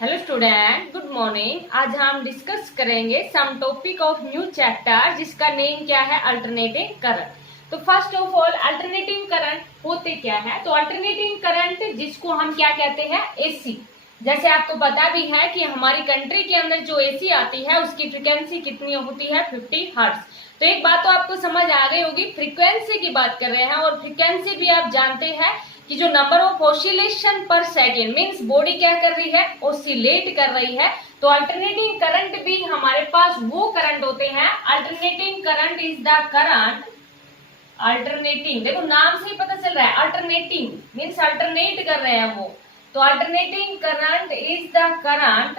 Hello student, good morning. आज हम discuss करेंगे some topic of new chapter जिसका नेम क्या है, अल्टरनेटिंग करंट। तो first of all alternating current होते क्या है? तो अल्टरनेटिंग करंट जिसको हम क्या कहते हैं, एसी। जैसे आपको पता भी है कि हमारी कंट्री के अंदर जो एसी आती है उसकी फ्रीक्वेंसी कितनी होती है, 50 हर्ट्ज। तो एक बात तो आपको समझ आ गई होगी, फ्रीक्वेंसी की बात कर रहे हैं और फ्रीक्वेंसी भी आप जानते हैं कि जो नंबर ऑफ ऑसिलेशन पर सेकेंड मींस बॉडी क्या कर रही है, ऑसिलेट कर रही है। तो अल्टरनेटिंग करंट भी हमारे पास वो करंट होते हैं। Alternating current is the current, alternating, देखो नाम से ही पता चल रहा है, अल्टरनेटिंग मींस अल्टरनेट कर रहे हैं वो। तो alternating current is the current,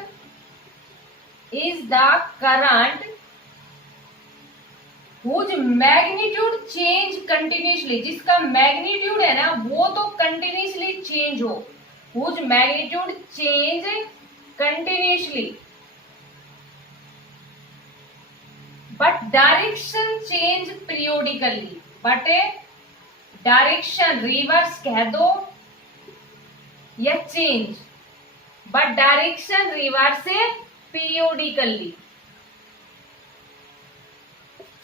is the current whose magnitude change continuously, जिसका मैग्नीट्यूड है ना वो तो कंटिन्यूसली चेंज हो, whose magnitude change continuously but direction change periodically, but direction reverse कह दो या change, but direction reverse periodically,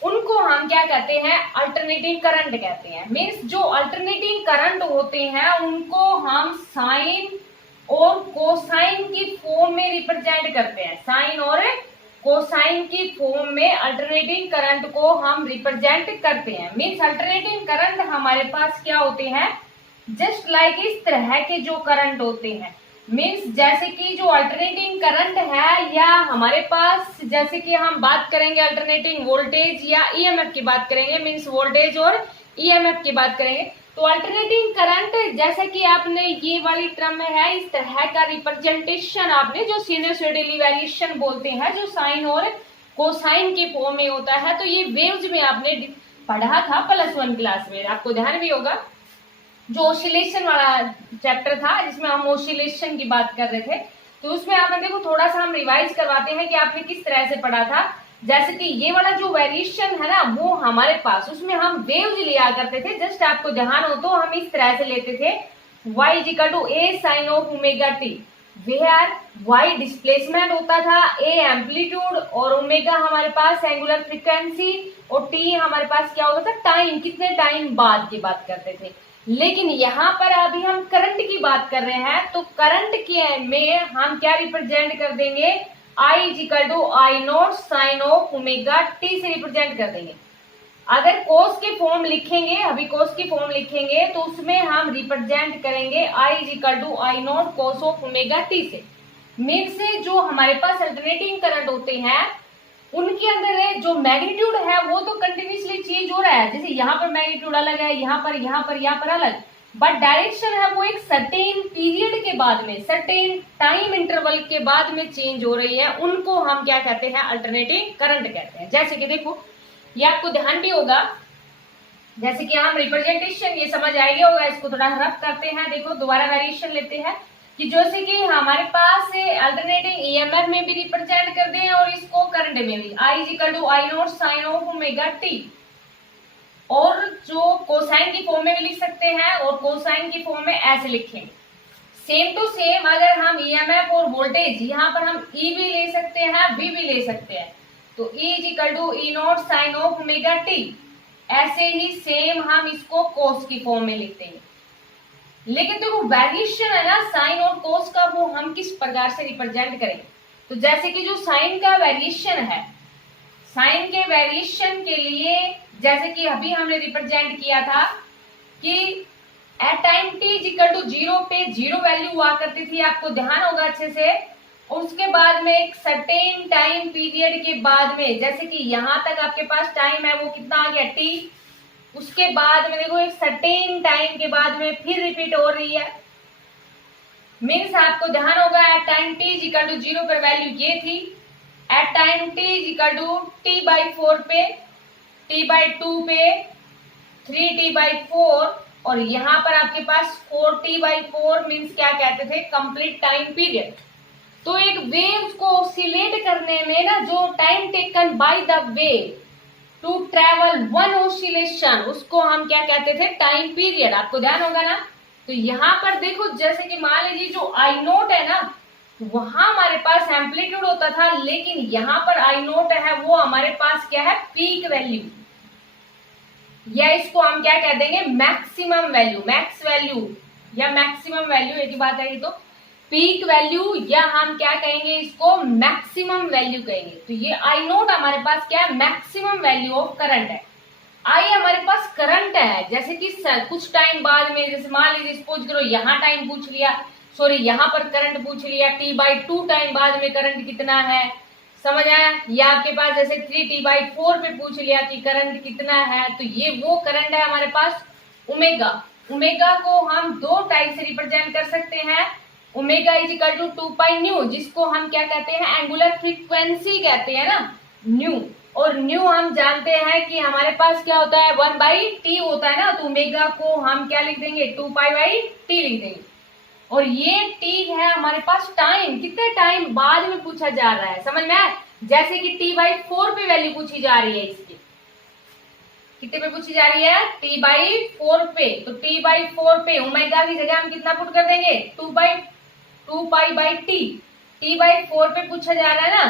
उनको हम क्या कहते हैं, अल्टरनेटिंग करंट कहते हैं। मीन्स जो अल्टरनेटिंग करंट होते हैं उनको हम साइन और कोसाइन की फॉर्म में रिप्रेजेंट करते हैं। साइन और कोसाइन की फॉर्म में अल्टरनेटिंग करंट को हम रिप्रेजेंट करते हैं। मीन्स अल्टरनेटिंग करंट हमारे पास क्या होते हैं, जस्ट लाइक इस तरह के जो करंट होते हैं। मीन्स जैसे कि जो अल्टरनेटिंग करंट है या हमारे पास, जैसे कि हम बात करेंगे अल्टरनेटिंग वोल्टेज या ईएमएफ की बात करेंगे, मीन्स वोल्टेज और ईएमएफ की बात करेंगे। तो अल्टरनेटिंग करंट जैसे कि आपने ये वाली टर्म में है, इस तरह का रिप्रेजेंटेशन आपने जो सिनुसॉइडली वेरिएशन बोलते हैं, जो साइन और कोसाइन की फॉर्म में होता है। तो ये वेव्स में आपने पढ़ा था +1 क्लास में, आपको ध्यान भी होगा। जो ऑसिलेशन वाला चैप्टर था जिसमें हम ऑसिलेशन की बात कर रहे थे, तो उसमें आपने देखो थोड़ा सा हम रिवाइज करवाते हैं कि आपने किस तरह से पढ़ा था। जैसे कि ये वाला जो वेरिएशन है ना वो हमारे पास, उसमें हम वेव्स लिया करते थे। जस्ट आपको ध्यान हो तो हम इस तरह से लेते थे, y = a sin of omega t, where y displacement होता था, a एम्पलीट्यूड और ओमेगा हमारे पास एंगुलर फ्रीक्वेंसी और t हमारे पास क्या होता था, टाइम, कितने टाइम बाद की बात करते थे। लेकिन यहाँ पर अभी हम करंट की बात कर रहे हैं, तो करंट के में हम क्या रिप्रेजेंट कर देंगे, I = I0 sin of omega t से रिप्रेजेंट कर देंगे। अगर कोस के फॉर्म लिखेंगे, अभी कोस की फॉर्म लिखेंगे तो उसमें हम रिप्रेजेंट करेंगे I = I0 cos of omega t से। मीन्स से जो हमारे पास अल्टरनेटिंग करंट होते हैं उनके अंदर जो मैग्नीट्यूड है वो तो कंटिन्यूसली चेंज हो रहा है। जैसे यहाँ पर मैग्नीट्यूड अलग है, यहाँ पर अलग, बट डायरेक्शन है वो एक सर्टेन पीरियड के बाद में, सर्टेन टाइम इंटरवल के बाद में चेंज हो रही है। उनको हम क्या कहते हैं, अल्टरनेटिंग करंट कहते हैं। जैसे कि देखो ये आपको ध्यान भी होगा, जैसे कि हम रिप्रेजेंटेशन ये समझ आएगा होगा, इसको थोड़ा रफ करते हैं। देखो दोबारा वेरिएशन लेते हैं कि जैसे कि हमारे पास अल्टरनेटिंग ईएमएफ में भी रिप्रेजेंट कर दें और इसको करंट में भी, I = I0 sin of omega t, और जो कोसाइन की फॉर्म में भी लिख सकते हैं और कोसाइन की फॉर्म में ऐसे लिखेंगे। सेम टू सेम अगर हम ईएमएफ और वोल्टेज यहाँ पर हम E भी ले सकते हैं, V भी ले सकते हैं, तो E = E0 sin of omega t, ऐसे ही सेम हम इसको कोस की फॉर्म में लिखते हैं। लेकिन देखो वेरिएशन है ना साइन और कोस का, वो हम किस प्रकार से रिप्रेजेंट करें। तो जैसे कि जो साइन का वेरिएशन है, साइन के वेरिएशन के लिए जैसे कि अभी हमने रिप्रेजेंट किया था कि एट टाइम t = 0 पे 0 वैल्यू हुआ करती थी, आपको ध्यान होगा अच्छे से। और उसके बाद में एक सर्टेन टाइम पीरियड के बाद में, जैसे कि यहाँ तक आपके पास टाइम है वो कितना आ गया, t, उसके बाद में देखो एक सर्टेन टाइम के बाद में फिर रिपीट हो रही है। मीन्स आपको ध्यान होगा एट टाइम t = 0 पर वैल्यू ये थी, एट टाइम t = t/4 पे, t/2 पे, 3t/4, और यहाँ पर आपके पास 4t/4 मीन्स क्या कहते थे, कंप्लीट टाइम पीरियड। तो एक वेव को ऑसिलेट करने में ना जो time taken by the wave to travel one oscillation, उसको हम क्या कहते थे, टाइम पीरियड। आपको ध्यान होगा ना। तो यहाँ पर देखो जैसे कि मान लीजिए जो I0 है ना, वहां हमारे पास एम्पलीट्यूड होता था, लेकिन यहाँ पर आई नोट है वो हमारे पास क्या है, पीक वैल्यू, या इसको हम क्या कह देंगे, मैक्सिमम वैल्यू, मैक्स वैल्यू या मैक्सिमम वैल्यू, एक ही बात है ये तो, पीक वैल्यू या हम क्या कहेंगे इसको, मैक्सिमम वैल्यू कहेंगे। तो ये आई नोट हमारे पास क्या है, मैक्सिमम वैल्यू ऑफ करंट है। आई हमारे पास करंट है, जैसे कि कुछ टाइम बाद में, जैसे मान लीजिए सपोज करो यहाँ टाइम पूछ लिया, सॉरी यहाँ पर करंट पूछ लिया, t/2 टाइम बाद में करंट कितना है, समझ आया, या आपके पास जैसे 3t/4 पे पूछ लिया कि करंट कितना है, तो ये वो करंट है हमारे पास ओमेगा। ओमेगा को हम दो टाइप से रिप्रेजेंट कर सकते हैं, ओमेगा इज इक्वल टू 2π जिसको हम क्या कहते हैं, एंगुलर फ्रीक्वेंसी कहते हैं ना, न्यू, और न्यू हम जानते हैं कि हमारे पास क्या होता है, 1/t होता है ना, तो ओमेगा को हम क्या लिख देंगे, 2π/t लिख देंगे। और ये t है हमारे पास टाइम, कितने टाइम बाद में पूछा जा रहा है, समझ में आया, जैसे कि t/4 पे वैल्यू पूछी जा रही है, इसकी कितने पे पूछी जा रही है, t/4 पे, तो t/4 पे ओमेगा की जगह हम कितना पुट कर देंगे, 2π/t, t/4 पे पूछा जा रहा है ना,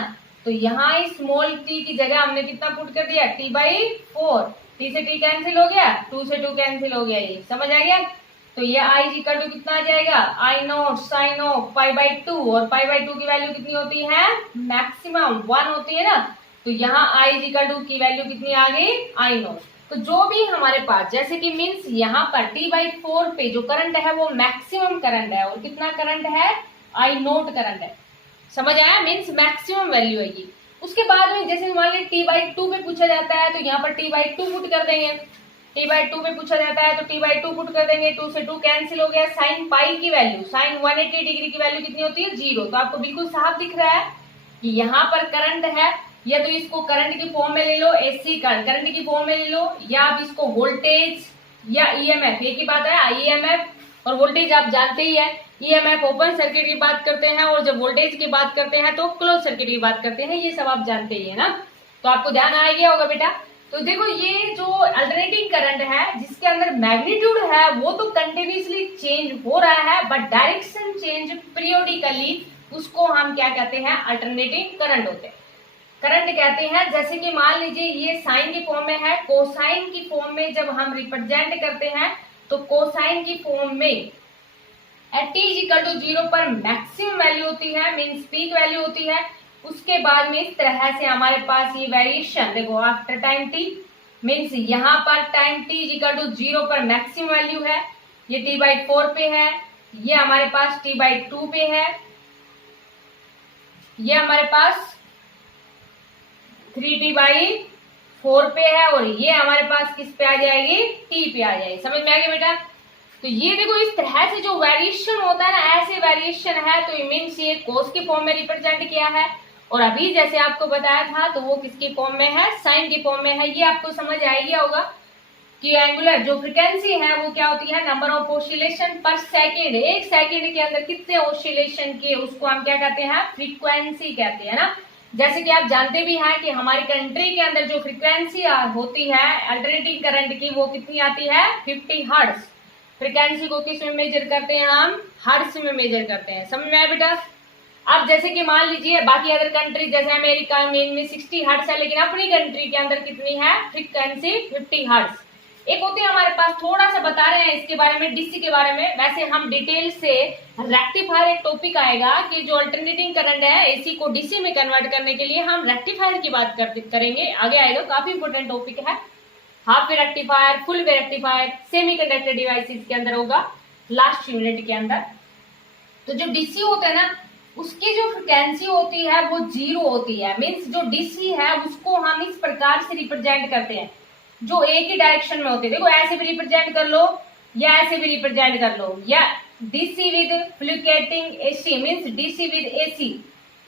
तो यहाँ स्मॉल t की जगह हमने कितना पुट कर दिया, t/4, t से t कैंसिल हो गया, 2 से 2 कैंसिल हो गया, ये समझ आ गया। तो ये i इक्वल टू कितना आ जाएगा, I0 sin ऑफ π/2, और π/2 की वैल्यू कितनी होती है, मैक्सिमम 1 होती है ना, तो यहाँ i इक्वल टू की वैल्यू कितनी आ गई, I0। तो जो भी हमारे पास, जैसे कि मीन्स यहाँ पर t/4 पे जो करंट है वो मैक्सिमम करंट है, और कितना करंट है, I0 करंट है, समझ आया, मीन्स मैक्सिमम वैल्यू है ये। उसके बाद में जैसे मान लीजिए t/2 पे पूछा जाता है, तो यहाँ पर t/2 पुट कर देंगे, t/2 पे पूछा जाता है तो t/2 पुट कर देंगे, 2 से 2 कैंसिल हो गया, साइन पाई की वैल्यू, साइन 180 डिग्री की वैल्यू कितनी होती है, 0। तो आपको बिल्कुल साफ दिख रहा है कि यहाँ पर करंट है, या तो इसको करंट की फॉर्म में ले लो, एसी करंट की फॉर्म में ले लो, या आप इसको वोल्टेज या ईएमएफ, एक ही बात है, ईएमएफ और वोल्टेज आप जानते ही है, ईएमएफ ओपन सर्किट की बात करते हैं, और जब वोल्टेज की बात करते हैं तो क्लोज सर्किट की बात करते हैं, ये सब आप जानते ही है ना, तो आपको ध्यान आ गया होगा बेटा। तो देखो ये जो अल्टरनेटिंग करंट है, जिसके अंदर मैग्नीट्यूड है वो तो कंटिन्यूसली चेंज हो रहा है, बट डायरेक्शन चेंज पीरियोडिकली, उसको हम क्या कहते हैं, अल्टरनेटिंग करंट होते हैं, करंट कहते हैं। जैसे कि मान लीजिए ये साइन की फॉर्म में है, कोसाइन की फॉर्म में जब हम रिप्रेजेंट करते हैं, तो कोसाइन की फॉर्म में t इक्वल टू 0 पर मैक्सिमम वैल्यू होती है, मीन्स पीक वैल्यू होती है। उसके बाद में इस तरह से हमारे पास ये वेरिएशन देखो, आफ्टर टाइम t, मीन्स यहाँ पर टाइम t इक्वल टू 0 पर मैक्सिमम वैल्यू है, ये t/4 पे है, ये हमारे पास t/2 पे है, ये हमारे पास 3t/4 पे है, और ये हमारे पास किस पे आ जाएगी, t पे आ जाएगी, समझ में आ गया बेटा। तो ये देखो इस तरह से जो वेरिएशन होता है ना, ऐसे वेरिएशन है, तो मीन्स ये कोस की फॉर्म में रिप्रेजेंट किया है, और अभी जैसे आपको बताया था तो वो किसकी फॉर्म में है, साइन की फॉर्म में है। ये आपको समझ आ गया होगा कि एंगुलर जो फ्रीक्वेंसी है वो क्या होती है, नंबर ऑफ ऑसिलेशन पर सेकेंड, एक सेकेंड के अंदर कितने ऑसिलेशन के, उसको हम क्या कहते हैं, फ्रीक्वेंसी कहते हैं ना। जैसे कि आप जानते भी हैं कि हमारी कंट्री के अंदर जो फ्रीक्वेंसी होती है अल्टरनेटिंग करंट की, वो कितनी आती है, 50 हर्ट्ज। फ्रीक्वेंसी को किस में मेजर करते हैं, हम हर्ट्ज में मेजर करते हैं, समझ में आया बेटा। अब जैसे कि मान लीजिए बाकी अदर कंट्री जैसे अमेरिका में इनमें 60 हर्ट्ज है, लेकिन अपनी कंट्री के अंदर कितनी है फ्रीक्वेंसी, 50 हर्ट्ज। एक होती है हमारे पास, थोड़ा सा बता रहे हैं इसके बारे में, डीसी के बारे में। वैसे हम डिटेल से रेक्टिफायर, एक टॉपिक आएगा कि जो अल्टरनेटिंग करंट है एसी को डीसी में कन्वर्ट करने के लिए हम रेक्टिफायर की बात करेंगे, आगे आएगा, काफी इंपोर्टेंट टॉपिक है। हाफ वे रेक्टिफायर, फुल वे रेक्टिफायर, सेमीकंडक्टर डिवाइसेस के अंदर होगा लास्ट यूनिट के अंदर। तो जो डीसी होता है ना, उसकी जो फ्रिक्वेंसी होती है वो 0 होती है, मीन्स जो डीसी है उसको हम इस प्रकार से रिप्रेजेंट करते हैं, जो एक ही डायरेक्शन में होते हैं। देखो ऐसे भी रिप्रेजेंट कर लो, या ऐसे भी रिप्रेजेंट कर लो, या DC with fluctuating AC, means DC with AC,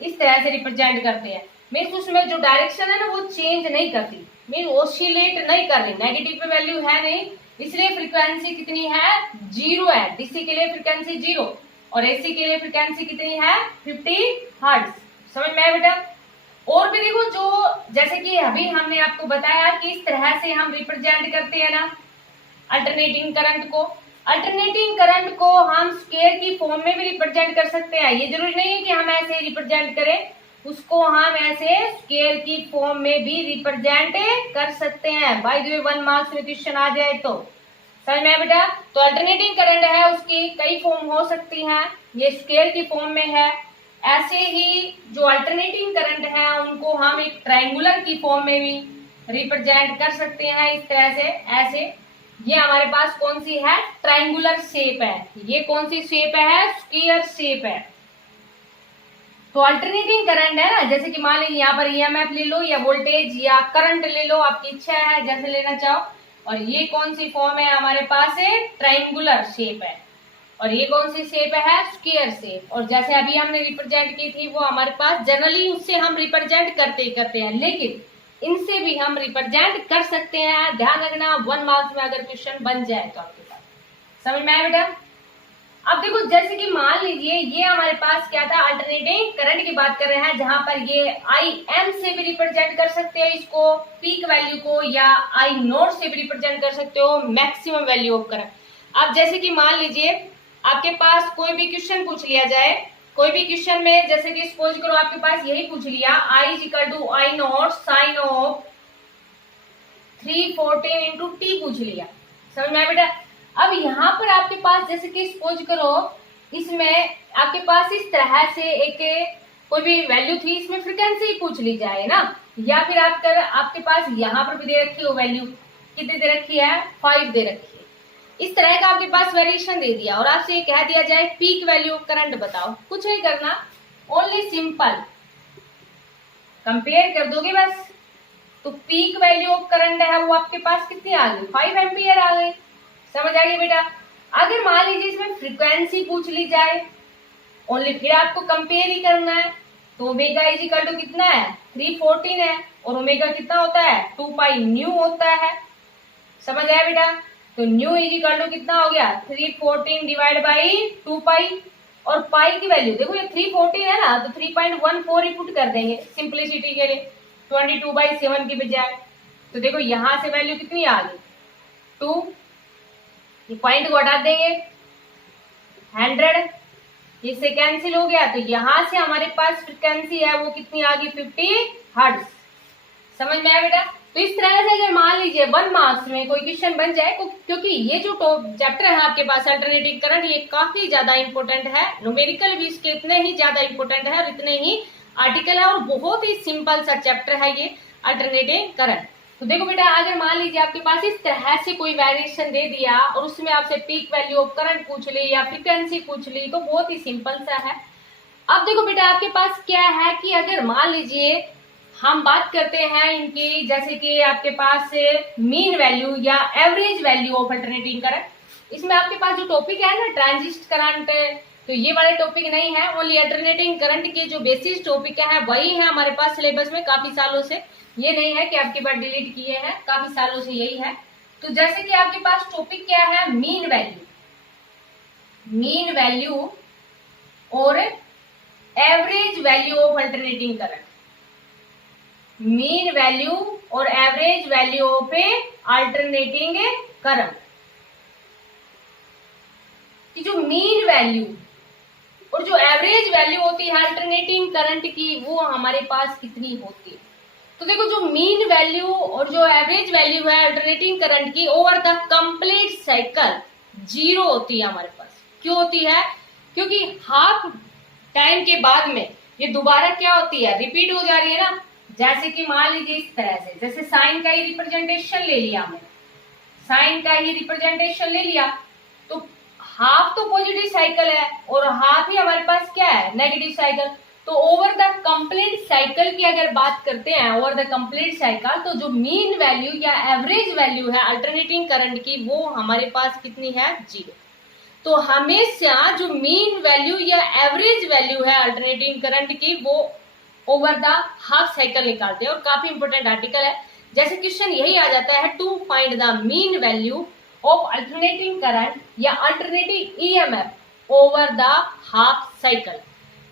इस तरह से रिप्रेजेंट करते हैं। मीन्स उसमें जो डायरेक्शन है ना वो चेंज नहीं करती, मीन्स ऑसिलेट नहीं कर रही, नेगेटिव पे वैल्यू है नहीं, इसलिए फ्रीक्वेंसी कितनी है, 0 है। डीसी के लिए फ्रीक्वेंसी 0 और एसी के लिए फ्रीक्वेंसी कितनी है, 50 हर्ट्ज। समझ में आया बेटा। और भी देखो, जो जैसे कि अभी हमने आपको बताया कि इस तरह से हम रिप्रेजेंट करते हैं ना अल्टरनेटिंग करंट को। अल्टरनेटिंग करंट को हम स्क्वायर की फॉर्म में भी रिप्रेजेंट कर सकते हैं। ये जरूरी नहीं है कि हम ऐसे रिप्रेजेंट करें, उसको हम ऐसे स्क्वायर की फॉर्म में भी रिप्रेजेंट कर सकते हैं। बाय द वे 1 मार्क्स में क्वेश्चन आ जाए तो समझ में बेटा। तो अल्टरनेटिंग करंट है उसकी कई फॉर्म हो सकती हैं, ये स्क्वायर की फॉर्म में है। ऐसे ही जो अल्टरनेटिंग करंट है उनको हम एक ट्रायंगुलर की फॉर्म में भी रिप्रेजेंट कर सकते हैं इस तरह से, ऐसे। ये हमारे पास कौन सी है, ट्रायंगुलर शेप है। ये कौन सी शेप है, स्क्वायर शेप है। तो अल्टरनेटिंग करंट है ना, जैसे कि मान लीजिए यहाँ पर ईएमएफ ले लो या वोल्टेज या करंट ले लो, आपकी इच्छा है जैसे लेना चाहो। और ये कौन सी फॉर्म है हमारे पास है, ट्रायंगुलर शेप है। और ये कौन सी शेप है, स्क्वायर शेप। और जैसे अभी हमने रिप्रेजेंट की थी वो हमारे पास जनरली उससे हम रिप्रेजेंट करते हैं, लेकिन इनसे भी हम रिप्रेजेंट कर सकते हैं। ध्यान रखना 1 मार्क्स में अगर क्वेश्चन बन जाए तो आपके पास। समझ में आया बेटा। अब देखो जैसे कि मान लीजिए ये हमारे पास क्या था, अल्टरनेटिंग करंट की बात कर रहे हैं, जहां पर ये आई एम से भी रिप्रेजेंट कर सकते हैं इसको, पीक वैल्यू को, या आई नोट से भी रिप्रेजेंट कर सकते हो, मैक्सिमम वैल्यू ऑफ करंट। अब जैसे कि मान लीजिए आपके पास कोई भी क्वेश्चन पूछ लिया जाए, कोई भी क्वेश्चन में जैसे कि सपोज करो आपके पास यही पूछ लिया, I is equal to I naught sine of 314 into T पूछ लिया। समझ में आया बेटा। अब यहाँ पर आपके पास जैसे कि सपोज करो इसमें आपके पास इस तरह से एक कोई भी वैल्यू थी, इसमें फ्रीक्वेंसी पूछ ली जाए ना, या फिर आपके पास यहाँ पर भी दे रखी हो वैल्यू, कितनी दे रखी है, 5 दे रखी है। इस तरह का आपके पास वेरिएशन दे दिया और आपसे ये कह दिया जाए पीक वैल्यू ऑफ करंट बताओ। कुछ नहीं करना, ओनली सिंपल कंपेयर कर दोगे बस। तो पीक वैल्यू ऑफ करंट है वो आपके पास कितनी आ गई, 5 एम्पियर आ गई। समझ आ गई बेटा। अगर मान लीजिए इसमें फ्रीक्वेंसी पूछ ली जाए, ओनली फिर आपको कंपेयर ही करना है। तो ओमेगा इज इक्वल टू कितना है, 314 है, और ओमेगा कितना होता है, 2 पाई न्यू होता है। समझ आया बेटा। तो न्यू इज इक्वल टू कितना हो गया, 314 डिवाइड बाई 2 पाई। और पाई की वैल्यू देखो ये 314 है ना, तो 3.14 ही पुट कर देंगे सिंप्लिसिटी के लिए, 22/7 की बजाय। तो देखो यहां से वैल्यू कितनी आ गई, 2, ये पॉइंट को हटा देंगे, 100, इससे कैंसिल हो गया। तो यहां से हमारे पास फ्रीक्वेंसी है वो कितनी आ गई, 50 हर्ट्ज। समझ में आया बेटा। तो इस तरह से अगर मान लीजिए 1 मार्क्स में कोई क्वेश्चन बन जाए, क्योंकि ये जो चैप्टर है आपके पास अल्टरनेटिंग करंट, ये काफी ज्यादा इंपॉर्टेंट है, न्यूमेरिकल भी इसके इतने ही ज्यादा इंपॉर्टेंट है और इतने ही आर्टिकल है, और बहुत ही सिंपल सा चैप्टर है ये अल्टरनेटिंग करंट। तो देखो बेटा अगर मान लीजिए आपके पास इस तरह से कोई वेरिएशन दे दिया और उसमें आपसे पीक वैल्यू ऑफ करंट पूछ ली या फ्रीक्वेंसी पूछ ली, तो बहुत ही सिंपल सा है। अब देखो बेटा आपके पास क्या है कि अगर मान लीजिए हम बात करते हैं इनकी, जैसे कि आपके पास मीन वैल्यू या average value of alternating current, इसमें आपके पास जो टॉपिक है ना ट्रांजिस्ट करंट, तो ये वाले टॉपिक नहीं है, ओनली अल्टरनेटिंग करंट के जो बेसिस टॉपिक है वही है हमारे पास सिलेबस में काफी सालों से। ये नहीं है कि आपके पास डिलीट किए हैं, काफी सालों से यही है। तो जैसे कि आपके पास टॉपिक क्या है, मीन वैल्यू और average value of alternating current, mean value और average value of alternating current की जो मीन वैल्यू और जो एवरेज वैल्यू होती है अल्टरनेटिंग करंट की, वो हमारे पास कितनी होती है। तो देखो जो मीन वैल्यू और जो एवरेज वैल्यू है अल्टरनेटिंग करंट की ओवर द कंप्लीट साइकिल 0 होती है हमारे पास। क्यों होती है, क्योंकि हाफ टाइम के बाद में ये दोबारा क्या होती है, रिपीट हो जा रही है ना। जैसे कि मान लीजिए इस तरह से, जैसे साइन का ही रिप्रेजेंटेशन ले लिया हमने, साइन का ही रिप्रेजेंटेशन ले लिया, तो हाफ तो पॉजिटिव साइकिल है और हाफ ही हमारे पास क्या है, नेगेटिव साइकिल। तो ओवर द कंप्लीट साइकिल की अगर बात करते हैं, ओवर द कंप्लीट साइकिल, तो जो मीन वैल्यू या एवरेज वैल्यू है अल्टरनेटिंग करंट की, वो हमारे पास कितनी है, 0। तो हमेशा जो मीन वैल्यू या एवरेज वैल्यू है अल्टरनेटिंग करंट की, वो ओवर द हाफ साइकिल निकालते हैं, और काफी इंपोर्टेंट आर्टिकल है। जैसे क्वेश्चन यही आ जाता है, to find the mean value of alternating current या alternating EMF over the half cycle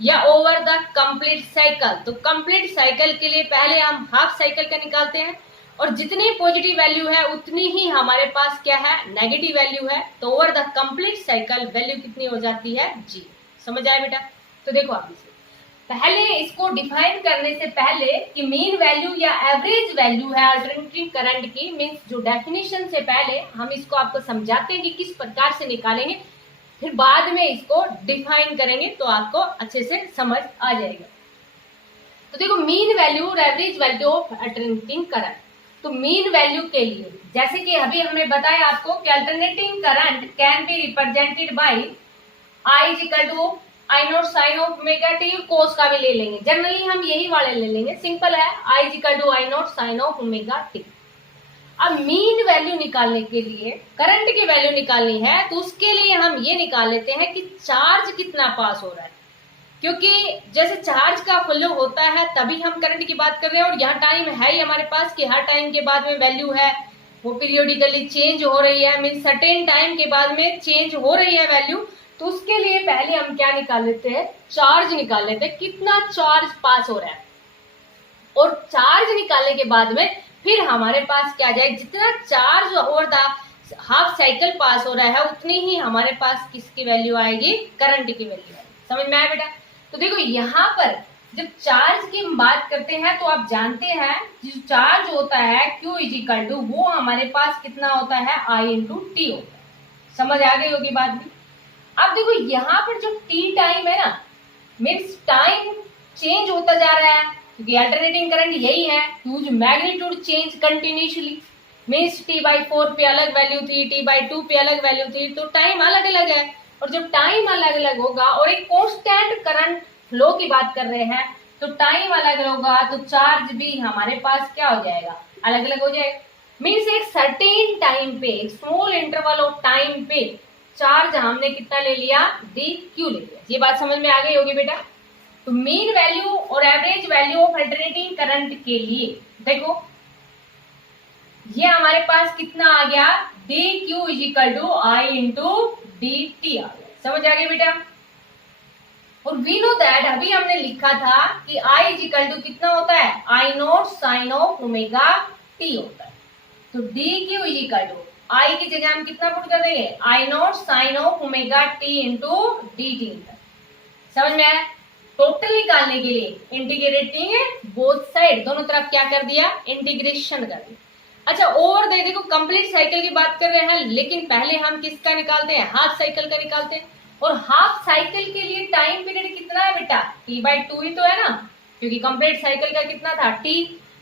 या ओवर द कंप्लीट साइकिल। तो कंप्लीट साइकिल के लिए पहले हम हाफ साइकिल का निकालते हैं, और जितनी पॉजिटिव वैल्यू है उतनी ही हमारे पास क्या है, नेगेटिव वैल्यू है। तो over the complete cycle value कितनी हो जाती है, 0। समझ आया बेटा? तो देखो आप इसे पहले इसको डिफाइन करने से पहले कि मीन वैल्यू या एवरेज वैल्यू है अल्टरनेटिंग करंट की, मीन्स जो डेफिनेशन से पहले हम इसको आपको समझाते हैं कि किस प्रकार से निकालेंगे, फिर बाद में इसको डिफाइन करेंगे तो आपको अच्छे से समझ आ जाएगा। तो देखो मीन वैल्यू और average value of alternating current. तो मीन वैल्यू के लिए जैसे कि अभी हमने बताया आपको कि alternating current can be represented by I is equal to I naught sine of omega T, cos का भी ले लेंगे, जनरली हम यही वाले ले लेंगे, सिंपल है, I is equal to I naught sine of omega T. अब मीन वैल्यू निकालने के लिए, करंट की वैल्यू निकालनी है, तो उसके लिए हम ये निकाल लेते हैं कि चार्ज कितना पास हो रहा है, क्योंकि जैसे चार्ज का फ्लो होता है तभी हम करंट की बात कर रहे हैं, और यहाँ टाइम है ही हमारे पास कि हर टाइम के बाद में वैल्यू है वो पीरियोडिकली चेंज हो रही है, मीन सर्टेन टाइम के बाद में चेंज हो रही है वैल्यू। तो उसके लिए पहले हम क्या निकाल लेते हैं, चार्ज निकाल लेते हैं, कितना चार्ज पास हो रहा है, और चार्ज निकालने के बाद में फिर हमारे पास क्या जाए, जितना charge over the half cycle pass हो रहा है उतनी ही हमारे पास किसकी वैल्यू आएगी, करंट की वैल्यू आएगी। समझ में आया बेटा? तो देखो यहाँ पर जब चार्ज की हम बात करते हैं तो आप जानते हैं जो चार्ज होता है Q इज इक्वल टू, वो हमारे पास कितना होता है, I इंटू टी होता है। समझ आ गई होगी बात भी? अब देखो यहाँ पर जो टी टाइम है ना, मीन्स टाइम चेंज होता जा रहा है, क्योंकि अल्टरनेटिंग करंट यही है, huge magnitude change continuously, means T/4 पे अलग वैल्यू थी, T/2 पे अलग वैल्यू थी, तो टाइम अलग अलग है। और जब टाइम अलग अलग होगा और एक कांस्टेंट करंट फ्लो की बात कर रहे हैं तो टाइम अलग होगा, तो चार्ज भी हमारे पास क्या हो जाएगा, अलग अलग हो जाएगा। मीन्स एक सर्टेन टाइम पे, एक स्मॉल इंटरवल ऑफ टाइम पे चार्ज हमने कितना ले लिया, dq ले लिया। ये बात समझ में आ गई होगी बेटा? तो मीन वैल्यू और average value of alternating current के लिए देखो ये हमारे पास कितना आ गया, dq is equal to I into dt आ गया। समझ आ गई बेटा? और वी नो दैट, अभी हमने लिखा था कि I इज इक्वल टू कितना होता है, I naught sine of omega T होता है। तो dq is equal to I की जगह हम कितना पुट कर देंगे, I naught sine of omega T into D T. समझ में आया? टोटल निकालने के लिए इंटीग्रेटिंग बोथ साइड, दोनों तरफ क्या कर दिया, इंटीग्रेशन कर दिया। अच्छा ओवर देखो कंप्लीट साइकिल की बात कर रहे हैं, लेकिन पहले हम किसका निकालते हैं, हाफ साइकिल का निकालते हैं। और हाफ साइकिल के लिए टाइम पीरियड कितना है बेटा, T/2 ही तो है ना, क्योंकि कंप्लीट साइकिल का कितना था T,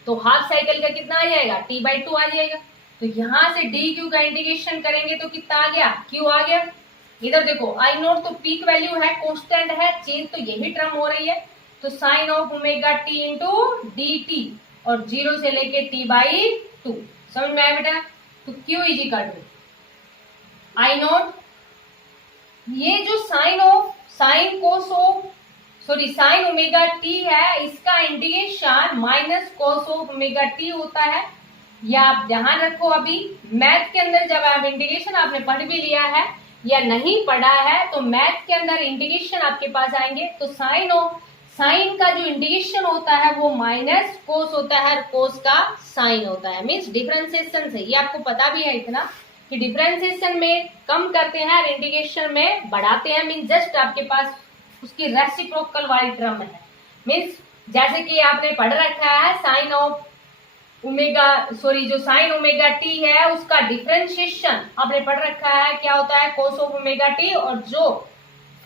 तो हाफ साइकिल का कितना आ जाएगा, T/2 आ जाएगा। तो यहाँ से dq का इंटीग्रेशन करेंगे तो कितना आ गया, q आ गया। इधर देखो आई नोट तो पीक वैल्यू है, कांस्टेंट है, चेंज तो यही टर्म हो रही है, तो sine of omega T into D t, और 0 से लेके T/2। समझ में आया बेटा? तो q is equal to I nought, ये जो sine cos of sine omega t है, इसका integration minus cos of omega T होता है। या आप ध्यान रखो, अभी मैथ के अंदर जब आप इंटीग्रेशन आपने पढ़ भी लिया है या नहीं पढ़ा है, तो मैथ के अंदर इंटीग्रेशन आपके पास आएंगे तो साइन का जो इंटीग्रेशन होता है वो माइनस कोस होता है, कोस का साइन होता है, मीन्स डिफरेंशिएशन से। ये आपको पता भी है इतना कि डिफरेंशिएशन में कम करते हैं और इंटीग्रेशन में बढ़ाते हैं, मीन्स जस्ट आपके पास उसकी रेसिप्रोकल वाली टर्म है। मीन्स जैसे कि आपने पढ़ रखा है साइन ऑफ ओमेगा जो साइन ओमेगा टी है उसका डिफरेंशिएशन आपने पढ़ रखा है, क्या होता है, कोस ऑफ ओमेगा टी, और जो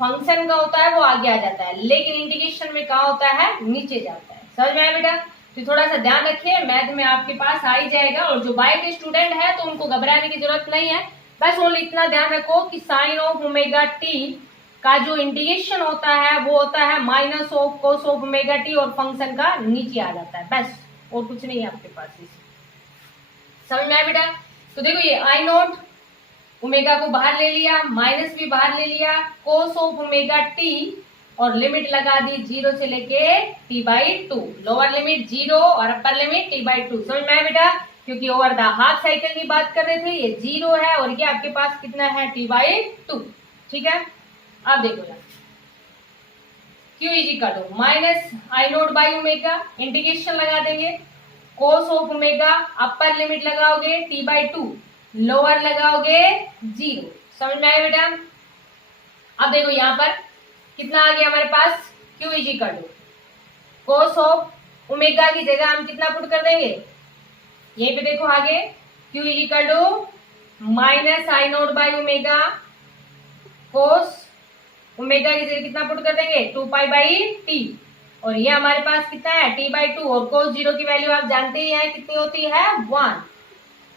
फंक्शन का होता है वो आगे आ जाता है, लेकिन इंटीग्रेशन में कहा होता है, नीचे जाता है। समझ में आया बेटा? तो थोड़ा सा ध्यान रखिए, मैथ में आपके पास आ ही जाएगा। और जो बायो के स्टूडेंट है तो उनको घबराने की जरूरत नहीं है, बस ओनली इतना ध्यान रखो कि साइन ऑफ ओमेगा टी का जो इंटीग्रेशन होता है वो होता है minus of cos of omega T, और फंक्शन का नीचे आ जाता है, बस और कुछ नहीं है आपके पास। समझ में आया बेटा? तो देखो ये आई नॉट ओमेगा को बाहर ले लिया, माइनस भी बाहर ले लिया, कोस ऑफ ओमेगा टी, और लिमिट लगा दी 0 से लेके T/2, लोअर लिमिट 0 और अपर लिमिट T/2। समझ में आया बेटा? क्योंकि ओवर द हाफ साइकिल की बात कर रहे थे, ये 0 है और ये आपके पास कितना है, T/2। ठीक है, अब देखो यार Q is equal to minus I nought by omega, integration लगा देंगे, cos of omega upper limit लगाओगे t/2, लोअर लगाओगे 0। समझ में आया बेटा? अब देखो यहाँ पर कितना आ गया हमारे पास, q is equal to cos of omega की जगह हम कितना पुट कर देंगे, यहीं पे देखो आगे q is equal to minus I nought by omega, cos omega की जगह कितना पुट कर देंगे 2π/t, और ये हमारे पास कितना है t/2, और कोस 0 की वैल्यू आप जानते ही हैं कितनी होती है 1,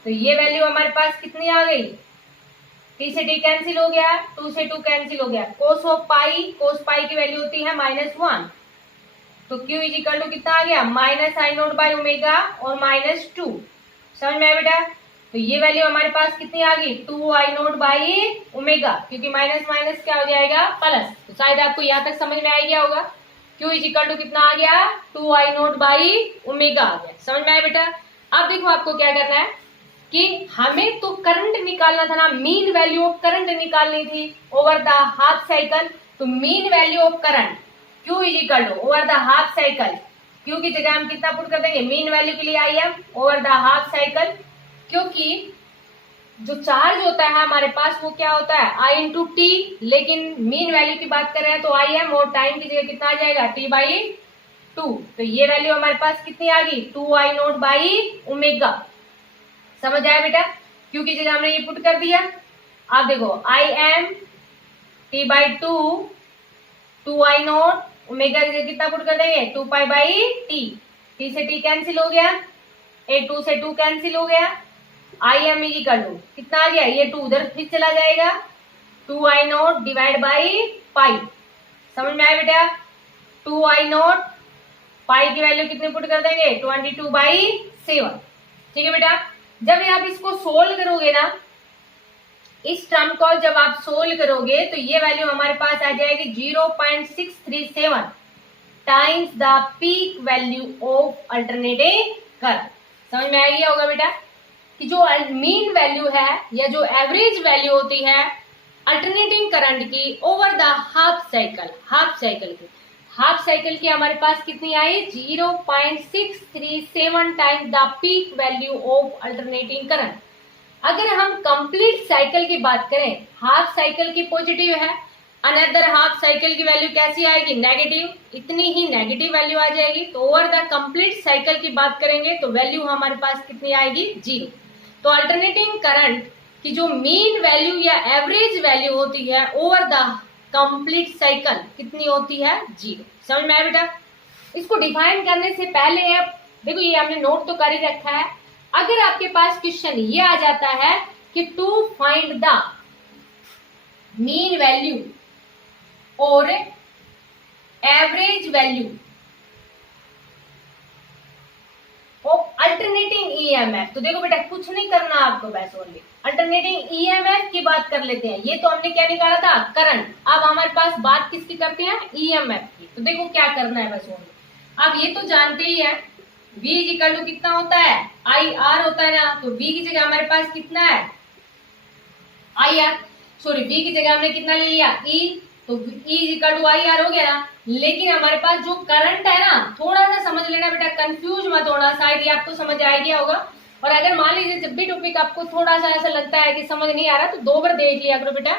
तो ये वैल्यू हमारे पास कितनी आ गई, t से t कैंसिल हो गया, 2 से 2 कैंसिल हो गया, कोस ऑफ पाई, कोस पाई की वैल्यू होती है -1, तो q इज इक्वल टू कितना आ गया minus I nought by omega और -2। समझ में आया बेटा? तो ये वैल्यू हमारे पास कितनी आ गई 2i0 बाई ओमेगा, क्योंकि माइनस माइनस क्या हो जाएगा प्लस, तो शायद आपको यहाँ तक समझ में आ गया होगा। q इज इक्वल टू कितना आ गया 2i0 बाई ओमेगा आ गया। समझ में आया बेटा? अब देखो आपको क्या करना है कि हमें तो करंट निकालना था ना, मीन वैल्यू ऑफ करंट निकालनी थी ओवर द हाफ साइकिल, तो mean value of current q is equal to over the half cycle, q की जगह हम कितना पुट कर देंगे, मीन वैल्यू के लिए I am over the half cycle, क्योंकि जो चार्ज होता है हमारे पास वो क्या होता है I इंटू टी, लेकिन मीन वैल्यू की बात कर रहे हैं तो आई एम, और टाइम की जगह कितना आ जाएगा t/2, तो ये वैल्यू हमारे पास कितनी आ गई 2i0 बाई ओमेगा। समझ आया बेटा? क्यों की जगह हमने ये पुट कर दिया। आप देखो I am t/2 2i0 omega की जगह कितना पुट कर देंगे 2π/t, t से t कैंसिल हो गया, 2 से 2 कैंसिल हो गया, आई एम इक्वल टू कितना आ गया, ये 2 उधर फिर चला जाएगा 2i0 डिवाइड बाई पाई। समझ में आया बेटा? 2i0 पाई की वैल्यू कितने पुट कर देंगे 22/7। ठीक है बेटा? जब आप इसको सोल्व करोगे ना, इस टर्म को जब आप सोल्व करोगे तो ये वैल्यू हमारे पास आ जाएगी 0.637 times the peak value of alternating current. समझ में आ गया होगा बेटा कि जो मीन वैल्यू है या जो एवरेज वैल्यू होती है अल्टरनेटिंग करंट की ओवर द हाफ साइकिल की हमारे पास कितनी आई 0.637 times the peak value of alternating current. अगर हम कंप्लीट साइकिल की बात करें, हाफ साइकिल की पॉजिटिव है, अनदर हाफ साइकिल की वैल्यू कैसी आएगी नेगेटिव, इतनी ही नेगेटिव वैल्यू आ जाएगी। तो ओवर द कंप्लीट साइकिल की बात करेंगे तो वैल्यू हमारे पास कितनी आएगी 0। तो अल्टरनेटिंग करंट की जो मीन वैल्यू या एवरेज वैल्यू होती है ओवर द कंप्लीट साइकिल कितनी होती है 0। समझ में आया बेटा? इसको डिफाइन करने से पहले आप देखो, ये हमने नोट तो कर ही रखा है। अगर आपके पास क्वेश्चन ये आ जाता है कि to find the mean value और average value of alternating EMF, तो देखो बेटा कुछ नहीं करना आपको, बस ओनली अल्टरनेटिंग ईएमएफ की बात कर लेते हैं। ये तो हमने क्या निकाला था करंट, अब हमारे पास बात किसकी करते हैं ईएमएफ की। तो देखो क्या करना है बस ओनली, आप ये तो जानते ही है V इक्वल टू कितना होता है IR होता है ना, तो V की जगह हमारे पास कितना है IR, सॉरी V की जगह हमने कितना ले लिया E, तो E इक्वल टू IR हो गया ना। लेकिन हमारे पास जो करंट है ना, थोड़ा सा समझ लेना बेटा, कंफ्यूज मत होना, शायद ये आपको समझ आ गया होगा। और अगर मान लीजिए जब भी टॉपिक आपको थोड़ा सा ऐसा लगता है कि समझ नहीं आ रहा, तो 2 बार देख लिया करो बेटा,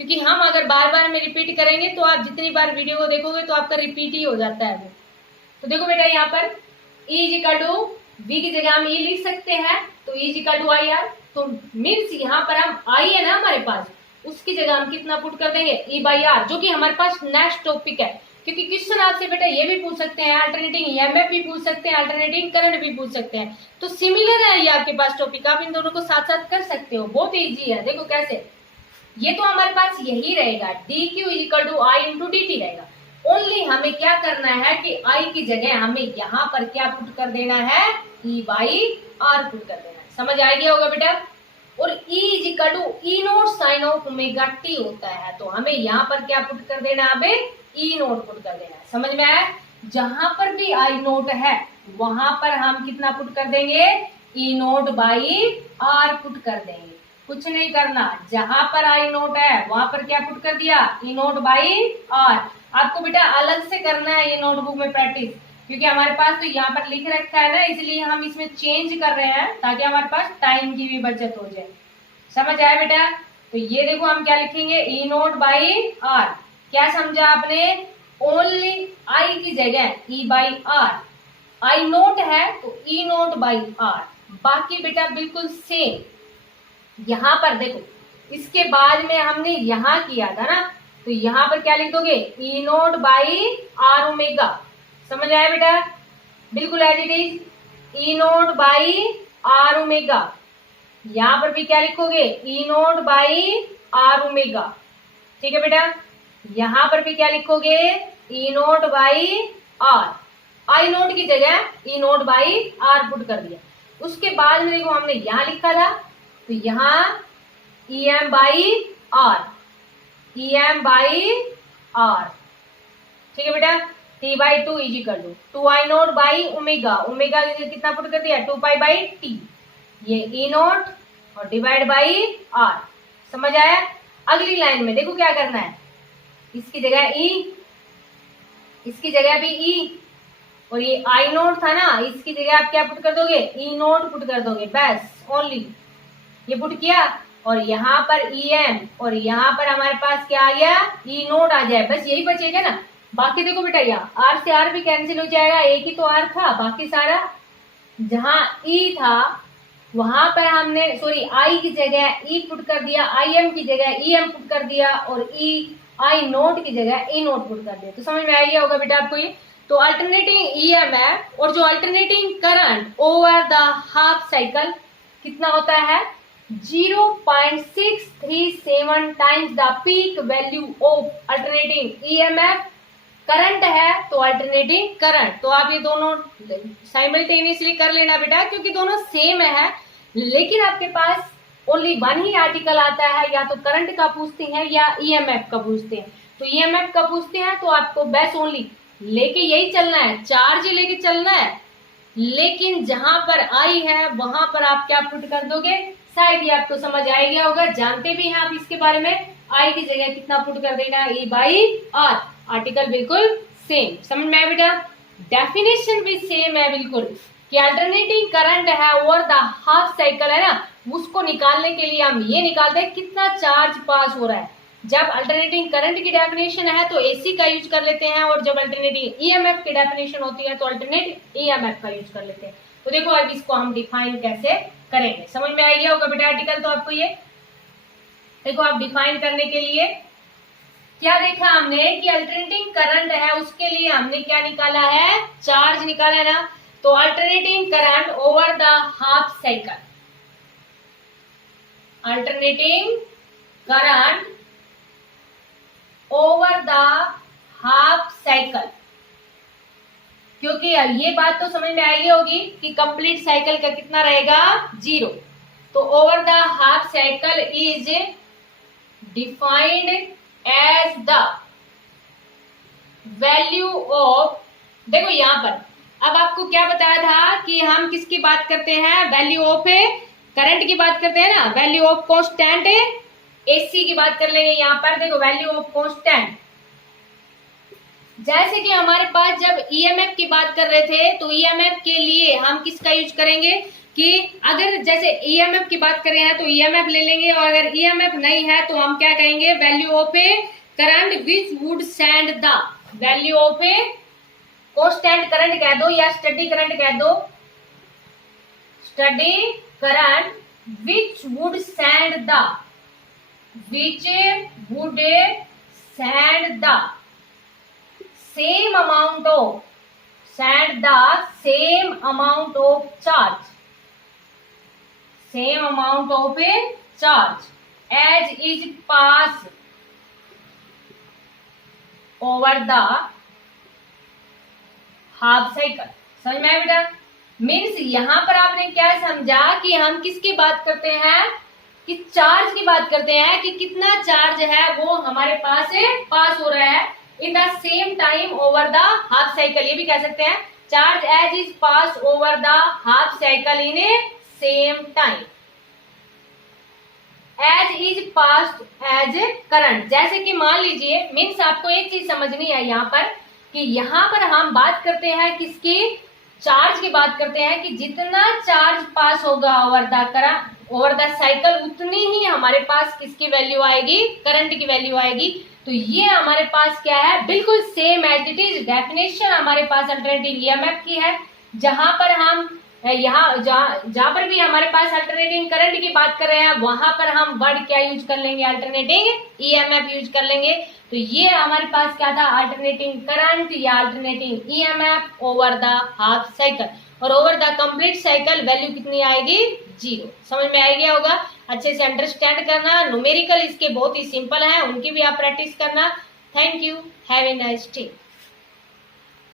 क्योंकि हम अगर बार बार में रिपीट करेंगे तो आप जितनी बार वीडियो को देखोगे तो आपका रिपीट ही हो जाता है वो। तो देखो बेटा यहाँ पर E इक्वल टू V की जगह हम E लिख सकते हैं, तो E इक्वल टू IR, तो मीन्स यहाँ पर हम I है ना हमारे पास, उसकी जगह हम कितना पुट कर देंगे E/R, जो कि हमारे पास नेक्स्ट टॉपिक है। क्योंकि क्वेश्चन आपसे बेटा ये भी पूछ सकते हैं, अल्टरनेटिंग ईएमएफ भी पूछ सकते हैं, अल्टरनेटिंग करंट भी पूछ सकते हैं, तो सिमिलर है ये आपके पास टॉपिक, आप इन दोनों को साथ साथ कर सकते हो, बहुत इजी है। देखो कैसे, ये तो हमारे पास यही रहेगा dq equal to I into dt रहेगा। ओनली हमें क्या करना है कि I की जगह हमें यहाँ पर क्या पुट कर देना है E/R पुट कर देना है। समझ आ गया होगा बेटा? और E equal to E nought sine of omega t होता है, तो हमें यहाँ पर क्या पुट कर देना है, अबे E नोट पुट कर देना है। समझ में आया? जहां पर भी I नोट है वहां पर हम कितना पुट कर देंगे E note by R put कर देंगे, कुछ नहीं करना। जहां पर I नोट है वहां पर क्या पुट कर दिया E नोट बाई R। आपको बेटा अलग से करना है ये नोटबुक में प्रैक्टिस, क्योंकि हमारे पास तो यहाँ पर लिख रखा है ना, इसलिए हम इसमें चेंज कर रहे हैं ताकि हमारे पास टाइम की भी बचत हो जाए। समझ आया बेटा? तो ये देखो हम क्या लिखेंगे, ई नोट बाई आर। क्या समझा आपने? ओनली आई की जगह ई बाई आर, आई नोट है तो ई नोट बाई आर, बाकी बेटा बिल्कुल सेम। यहां पर देखो, इसके बाद में हमने यहां किया था ना, तो यहां पर क्या लिख दोगे, E naught by R omega. समझ आया बेटा? बिल्कुल as it is, E naught by R omega. यहां पर भी क्या लिखोगे, E naught by R omega. ठीक है बेटा? यहां पर भी क्या लिखोगे, E naught by R, I naught की जगह E naught by R put कर दिया। उसके बाद में देखो हमने यहां लिखा था, तो यहां E M by R, E M by R. ठीक है बेटा? टी बाई टू इजी कर दो, two I nought by omega, omega कितना पुट कर दिया, टू पाई बाई टी, ये ई नोट और डिवाइड बाई आर। समझ आया? अगली लाइन में देखो क्या करना है, इसकी जगह ई, इसकी जगह भी ई, और ये आई नोट था ना, इसकी जगह आप क्या पुट कर दोगे, ई नोट पुट कर दोगे, बस ओनली ये पुट किया। और यहाँ पर ई एम, और यहाँ पर हमारे पास क्या आ गया, ई नोट आ जाए, बस यही बचेगा ना। बाकी देखो बेटा, यहाँ आर से आर भी कैंसिल हो जाएगा, एक ही तो आर था, बाकी सारा जहां ई था वहां पर हमने सॉरी आई की जगह ई पुट कर दिया, आई एम की जगह ई एम पुट कर दिया, और ई आई नोट की जगह ई नोट पुट कर दिया। तो समझ में आ गया होगा बेटा आपको ये। तो अल्टरनेटिंग ईएमएफ और जो alternating current over the half cycle कितना होता है, 0.637 times the peak value of alternating EMF. Current है तो अल्टरनेटिंग करंट, तो आप ये दोनों साइमल्टेनियसली कर लेना बेटा, क्योंकि दोनों सेम है। लेकिन आपके पास ओनली वन ही आर्टिकल आता है, या तो करंट का पूछते हैं या ईएमएफ का पूछते हैं। तो ईएमएफ का पूछते हैं तो आपको बस ओनली लेके यही चलना है, चार्ज लेके चलना है। लेकिन जहां पर आई है वहां पर आप क्या पुट कर दोगे, शायद ये आपको समझ आ गया होगा, जानते भी हैं आप इसके बारे में। आई की जगह कितना पुट कर देना है, ई बाई आर, आर्टिकल बिल्कुल सेम। समझ में आया बेटा? डेफिनेशन भी सेम है बिल्कुल, कि अल्टरनेटिंग करंट है ओवर द हाफ साइकिल है ना, उसको निकालने के लिए हम ये निकालते हैं कितना चार्ज पास हो रहा है। जब अल्टरनेटिंग करंट की डेफिनेशन है तो एसी का यूज कर लेते हैं, और जब अल्टरनेटिंग ईएमएफ की डेफिनेशन होती है तो अल्टरनेट ईएमएफ का यूज कर लेते हैं। तो देखो अब इसको हम डिफाइन कैसे करेंगे, समझ में आ गया होगा बेटा आर्टिकल। तो आपको ये देखो, आप डिफाइन करने के लिए क्या देखा हमने कि अल्टरनेटिंग करंट है उसके लिए हमने क्या निकाला है, चार्ज निकाला है ना। तो alternating current over the half cycle, alternating current over the half cycle, क्योंकि ये बात तो समझ में आई होगी कि कंप्लीट साइकिल का कितना रहेगा, 0। तो over the half cycle is defined as the value of, देखो यहां पर अब आपको क्या बताया था कि हम किसकी बात करते हैं, वैल्यू ऑफ करंट की बात करते हैं ना, वैल्यू ऑफ कांस्टेंट एसी की बात कर लेंगे। यहां पर देखो वैल्यू ऑफ कांस्टेंट, जैसे कि हमारे पास जब ईएमएफ की बात कर रहे थे तो ईएमएफ के लिए हम किसका यूज करेंगे, कि अगर जैसे ईएमएफ की बात कर रहे हैं तो ईएमएफ ले लेंगे, और अगर ईएमएफ नहीं है तो हम क्या कहेंगे, value of A current which would send the, value of a constant current कह दो या स्टडी करंट कह दो, study current which would send the, which would send the same amount of, send the same amount of charge, same amount of a charge as is passed over the half cycle। समझ में आया बेटा? Means यहां पर आपने क्या समझा कि हम किसकी बात करते हैं, कि चार्ज की बात करते हैं, कि कितना चार्ज है वो हमारे पास पास हो रहा है in the same time over the half cycle. ये भी कह सकते हैं charge as is pass over the half cycle in a same time, as is passed as current. जैसे कि मान लीजिए, मीन्स आपको एक चीज समझनी है, यहाँ पर कि यहाँ पर हम बात करते हैं किसकी, चार्ज की बात करते हैं कि जितना चार्ज पास होगा ओवर द साइकिल उतनी ही हमारे पास किसकी वैल्यू आएगी, करंट की वैल्यू आएगी। तो ये हमारे पास क्या है, बिल्कुल same as it is definition हमारे पास अल्टरनेटिंग ईएमएफ की है। जहां पर हम जहां पर भी हमारे पास अल्टरनेटिंग करंट की बात कर रहे हैं वहां पर हम वर्ड क्या यूज कर लेंगे, अल्टरनेटिंग ईएमएफ यूज कर लेंगे। तो ये हमारे पास क्या था, अल्टरनेटिंग करंट या alternating EMF over the half cycle. और over the complete cycle value कितनी आएगी, 0। समझ में आ गया होगा, अच्छे से अंडरस्टैंड करना। न्यूमेरिकल इसके बहुत ही सिंपल है, उनकी भी आप प्रैक्टिस करना। Thank you, have a nice day.